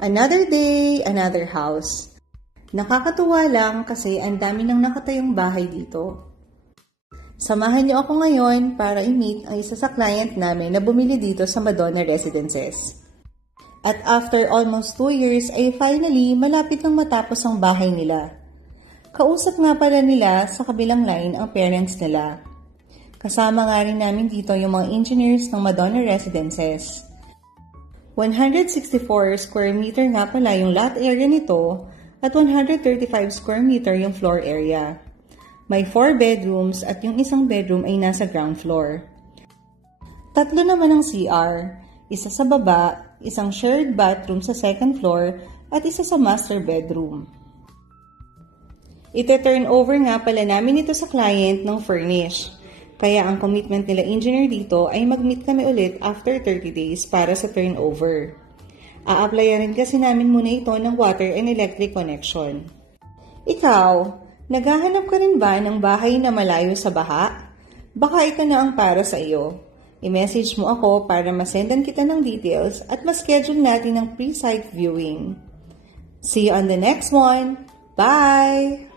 Another day, another house. Nakakatuwa lang kasi ang dami nang nakatayong bahay dito. Samahan niyo ako ngayon para i-meet ang isa sa client namin na bumili dito sa Madonna Residences. At after almost 2 years ay finally malapit nang matapos ang bahay nila. Kausap nga pala nila sa kabilang line ang parents nila. Kasama nga rin namin dito yung mga engineers ng Madonna Residences. 164 square meter nga pala yung lot area nito at 135 square meter yung floor area. May 4 bedrooms at yung isang bedroom ay nasa ground floor. 3 naman ang CR, isa sa baba, isang shared bathroom sa second floor at isa sa master bedroom. Ite-turn over nga pala namin ito sa client ng furnish. Kaya ang commitment nila engineer dito ay mag-meet kami ulit after 30 days para sa turnover. A-applyan rin kasi namin muna ito ng water and electric connection. Ikaw, naghahanap ka rin ba ng bahay na malayo sa baha? Baka ito na ang para sa iyo. I-message mo ako para masendan kita ng details at ma-schedule natin ng pre-site viewing. See you on the next one. Bye!